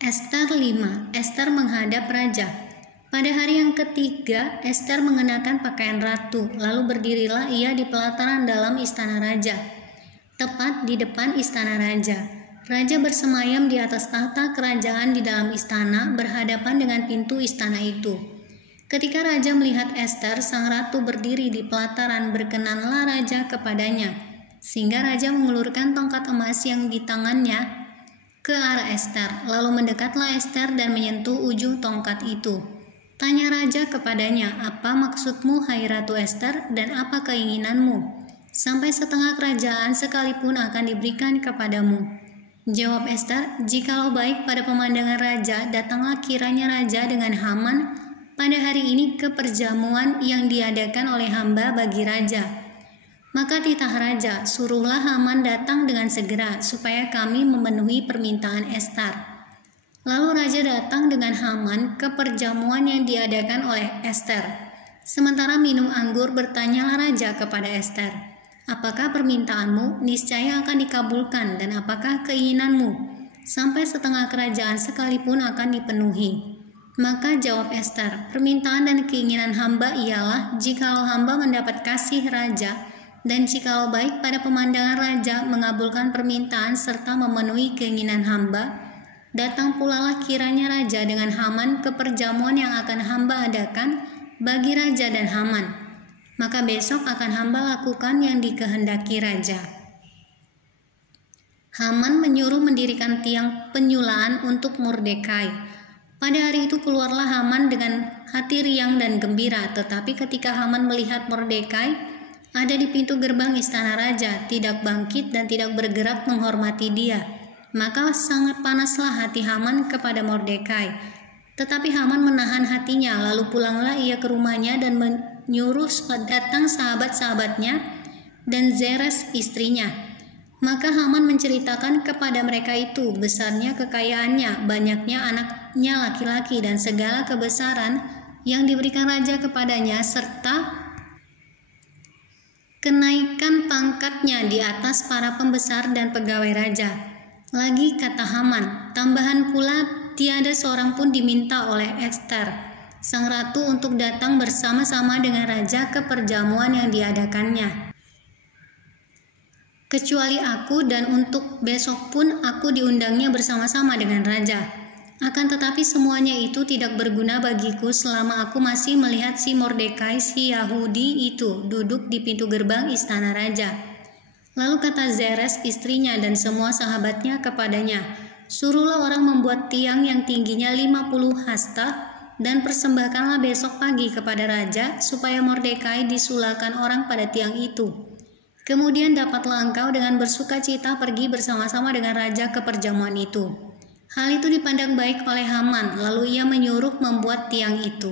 Ester 5. Ester menghadap raja. Pada hari yang ketiga, Ester mengenakan pakaian ratu, lalu berdirilah ia di pelataran dalam istana raja. Tepat di depan istana raja, raja bersemayam di atas tahta kerajaan di dalam istana, berhadapan dengan pintu istana itu. Ketika raja melihat Ester, sang ratu berdiri di pelataran, berkenanlah raja kepadanya, sehingga raja mengulurkan tongkat emas yang di tangannya ke arah Ester, lalu mendekatlah Ester dan menyentuh ujung tongkat itu. Tanya raja kepadanya, "Apa maksudmu, hai Ratu Ester, dan apa keinginanmu? Sampai setengah kerajaan sekalipun akan diberikan kepadamu." Jawab Ester, "Jikalau baik pada pemandangan raja, datanglah kiranya raja dengan Haman pada hari ini ke perjamuan yang diadakan oleh hamba bagi raja." Maka titah raja, "Suruhlah Haman datang dengan segera, supaya kami memenuhi permintaan Ester." Lalu raja datang dengan Haman ke perjamuan yang diadakan oleh Ester. Sementara minum anggur, bertanyalah raja kepada Ester, "Apakah permintaanmu? Niscaya akan dikabulkan, dan apakah keinginanmu? Sampai setengah kerajaan sekalipun akan dipenuhi." Maka jawab Ester, "Permintaan dan keinginan hamba ialah, jikalau hamba mendapat kasih raja, dan jikalau baik pada pemandangan raja mengabulkan permintaan serta memenuhi keinginan hamba, datang pulalah kiranya raja dengan Haman ke perjamuan yang akan hamba adakan bagi raja dan Haman. Maka besok akan hamba lakukan yang dikehendaki raja." Haman menyuruh mendirikan tiang penyulaan untuk Mordekai. Pada hari itu keluarlah Haman dengan hati riang dan gembira, tetapi ketika Haman melihat Mordekai ada di pintu gerbang istana raja, tidak bangkit dan tidak bergerak menghormati dia, maka sangat panaslah hati Haman kepada Mordekai. Tetapi Haman menahan hatinya, lalu pulanglah ia ke rumahnya dan menyuruh datang sahabat-sahabatnya dan Zeres istrinya. Maka Haman menceritakan kepada mereka itu besarnya kekayaannya, banyaknya anaknya laki-laki, dan segala kebesaran yang diberikan raja kepadanya, serta kenaikan pangkatnya di atas para pembesar dan pegawai raja. Lagi kata Haman, tambahan pula tiada seorang pun diminta oleh Ester, sang ratu, untuk datang bersama-sama dengan raja ke perjamuan yang diadakannya, kecuali aku, dan untuk besok pun aku diundangnya bersama-sama dengan raja. Akan tetapi semuanya itu tidak berguna bagiku selama aku masih melihat si Mordekai, si Yahudi itu, duduk di pintu gerbang istana raja. Lalu kata Zeres istrinya dan semua sahabatnya kepadanya, "Suruhlah orang membuat tiang yang tingginya 50 hasta, dan persembahkanlah besok pagi kepada raja, supaya Mordekai disulakan orang pada tiang itu. Kemudian dapatlah engkau dengan bersuka cita pergi bersama-sama dengan raja ke perjamuan itu." Hal itu dipandang baik oleh Haman, lalu ia menyuruh membuat tiang itu.